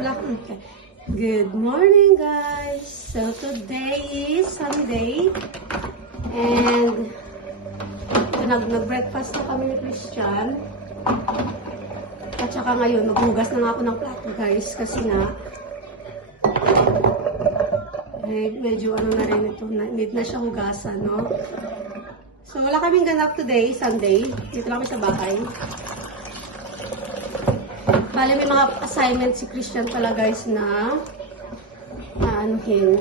Okay. Good morning, guys. So today is Sunday and nag-breakfast na kami ni Christian. At saka ngayon, maghugas na nga ako ng plato, guys, kasi nga medyo ano na rin ito, need na siya hugasan, no? So wala kaming ganap today, Sunday. Dito lang kami sa bahay. Bale, may mga assignment si Christian pala, guys, na anuhin.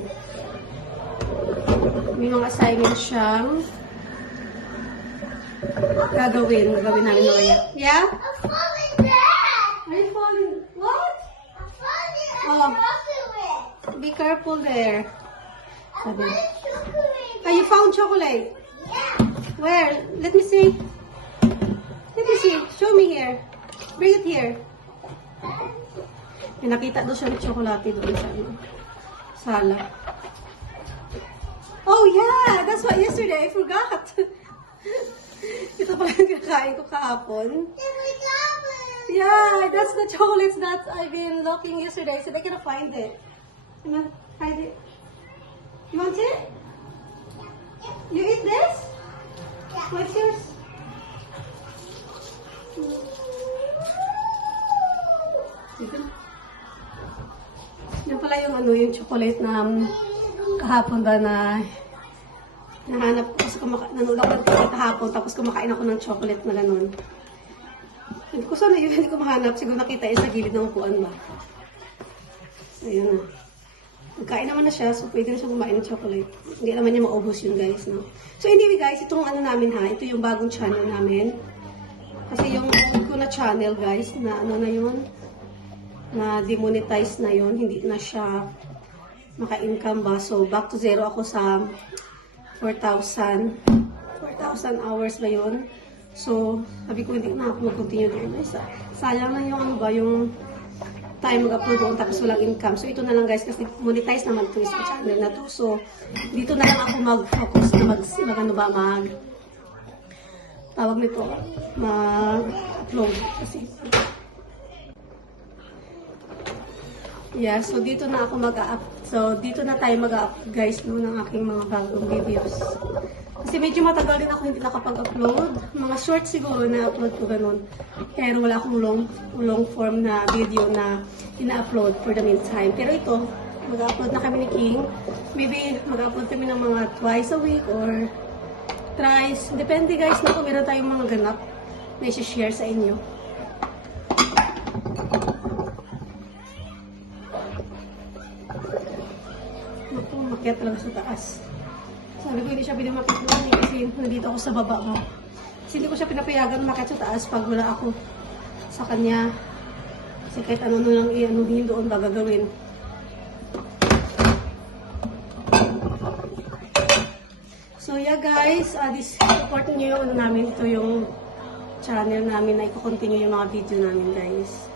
May mga assignment siyang gagawin namin mamaya. Yeah? I'm falling down! Are you falling? What? I'm falling Oh. chocolate! Be careful there. I'm Sabi. falling chocolate! Oh, you found chocolate? Yeah! Where? Let me see. Let me see. Show me here. Bring it here. May nakita doon siya ng chocolate doon sa sala. Oh yeah! That's what yesterday. I forgot. Ito pala yung kinakain ko kahapon. Yeah, that's the chocolates that I've been looking yesterday. So I cannot find it. You want to find it? You want it? You eat this? What's yours? Yan pala yung ano, yung chocolate na kahapon ba na nahanap ko kasi nanulak ng chocolate kahapon tapos kumakain ako ng chocolate na ganun. Hindi ko sana yun, hindi ko mahanap. Siguro nakita yun sa gilid ng upuan ba. So, yun na. Magkain naman na siya, so pwede na siya kumain ng chocolate. Hindi naman niya maubos yun, guys, no? So, anyway, guys, itong ano namin, ha? Ito yung bagong channel namin. Kasi yung old ko na channel, guys, na ano na yun, na demonetize na yun, hindi na siya maka-income ba. So, back to zero ako sa 4,000 hours ba yun. So, sabi ko, hindi na ako mag-continue doon. Sayang na yung ano ba, yung time mag-upload doon tapos walang income. So, ito na lang, guys, kasi monetize naman ito sa channel na to. So, dito na lang ako mag-focus na tawag nito, mag-upload. Kasi, yeah, so dito na ako mag-up. So, dito na tayo mag-up, guys, no, ng aking mga bagong videos. Kasi medyo matagal din ako hindi nakapag-upload. Mga short siguro na upload ko ganun. Pero wala akong long form na video na ina-upload for the meantime. Pero ito, mag-upload na kami ni King. Maybe mag-upload kami ng mga twice a week or thrice. Depende, guys, na kung meron tayong mga ganap na i-share sa inyo. Naku, makiat talaga sa taas. Sabi ko, hindi siya pinamakit doon kasi nandito ako sa baba mo. Kasi hindi ko siya pinapayagan makit sa taas pag wala ako sa kanya. Kasi kahit ano lang i-anuhin doon ba gagawin. So yeah, guys, support niyo yung ano namin. Ito yung channel namin na i-continue yung mga video namin, guys.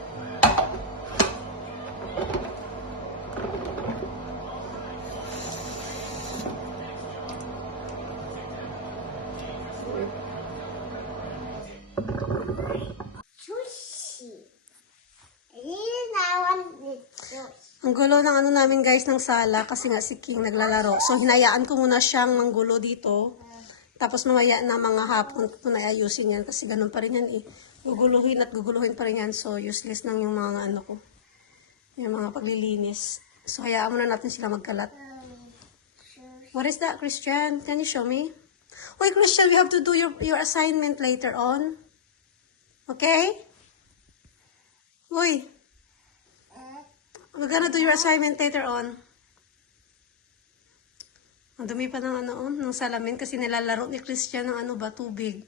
Ang gulo ng ano namin, guys, ng sala kasi nga si King naglalaro. So, hinayaan ko muna siyang manggulo dito. Tapos mamaya na mga hapon ko na ayusin yan kasi ganun pa rin yan eh. Guguluhin at guguluhin pa rin yan. So, useless lang yung mga ano ko. Yung mga paglilinis. So, hayaan muna natin sila magkalat. What is that, Christian? Can you show me? Wait, Christian, we have to do your assignment later on. Okay? Uy. We're gonna do your assignment later on. Ang dumi pa ng ano, ng salamin kasi nilalaro ni Christian ng ano ba, tubig.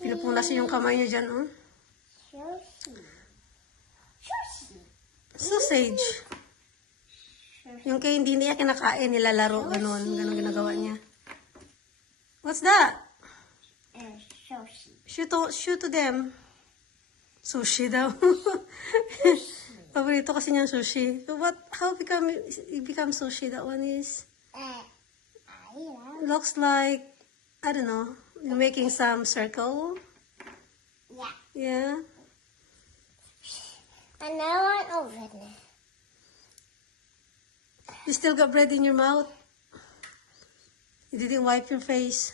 Pinupunas yung kamay niya dyan, Sausage. Yung kaya hindi niya kinakain, nilalaro, ganon ginagawa niya. What's that? Shoot to them. Sushi daw. Paborito kasi niya sushi. So how it become sushi? That one is looks like, I don't know, you're making some circle. Yeah. Yeah. Another one over there. You still got bread in your mouth? You didn't wipe your face.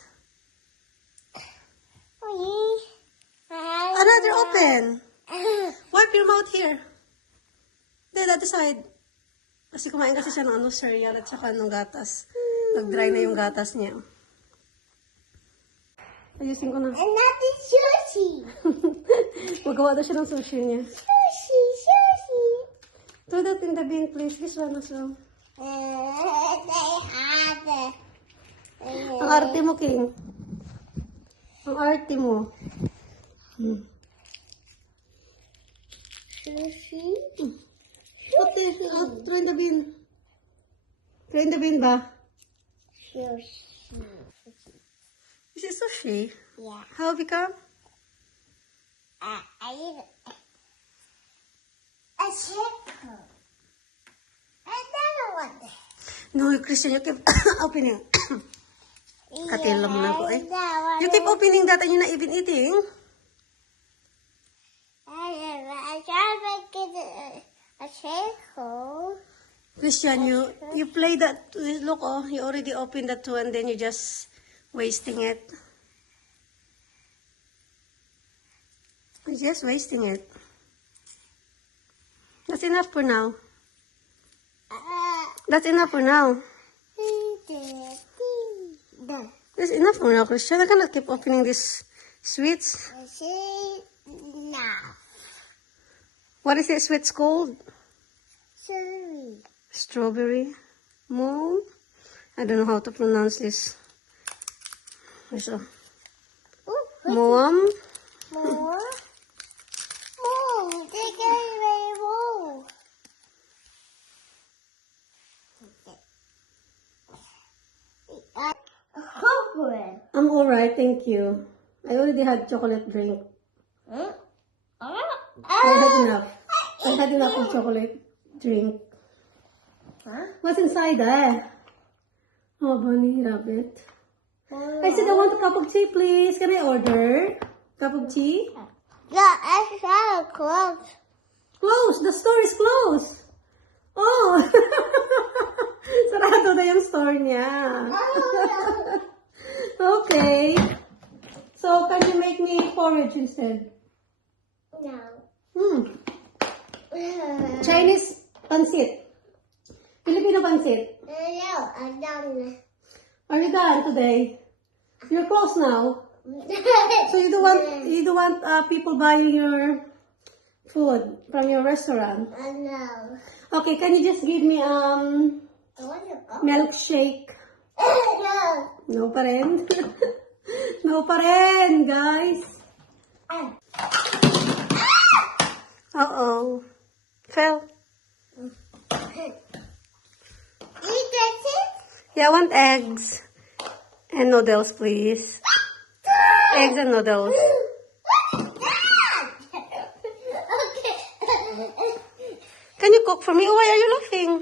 Another open. Wipe your mouth here. Then, other side. Kasi kumain kasi siya ng cereal at saka ng gatas. Nag-dry na yung gatas niya. Ayusin ko na. Another sushi. Magawa na siya ng sushi niya. Sushi. Throw that in the bin, please. This one as well. Ang arte mo, King. Ang arte mo. Sushi. Okay, throw in the bin. Throw in the bin ba? Sushi. This is sushi. Yeah. How become? I eat a chicken. Another one. No, Christian, you keep opening. Katila mo na ako eh. You keep opening that and you're not even eating. I tried to get a chicken. Christian, you play that. Look, oh, you already opened that two and then you just wasting it. You're just wasting it. That's enough for now. That's enough for now. That's enough for now, Christian. I cannot keep opening these sweets. Now. What is this sweets called? Sorry. Strawberry. Moon. I don't know how to pronounce this. So, Mom. More? More. Take away more. Chocolate. I'm alright, thank you. I already had chocolate drink. Huh? I had enough. I had enough of chocolate drink. Huh? What's inside there? Oh, bunny rabbit. I said I want a cup of tea, please. Can I order? Cup of tea? Yeah, extra clothes. Closed. The store is closed. Oh. Sarado na yung store niya. Okay. So, can you make me porridge instead? No. Chinese pancit. Filipino pancit. No, I'm done. Are you done today? You're closed now. So you don't want people buying your food from your restaurant. No. Okay, can you just give me I want to go. milkshake? No. No pa rin. No pa rin, guys. Uh-oh. Fell. Eat it? Yeah, I want eggs. And noodles, please. Eggs and noodles. What is that? Okay. Can you cook for me? Why are you laughing?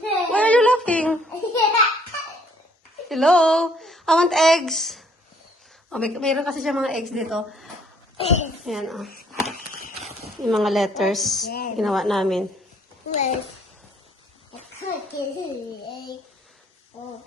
Why are you laughing? Hello? I want eggs. Oh, mayroon kasi siya mga eggs dito. Ayan, oh. Yung mga letters. Ginawa namin. Wait. I can't get it. Oh.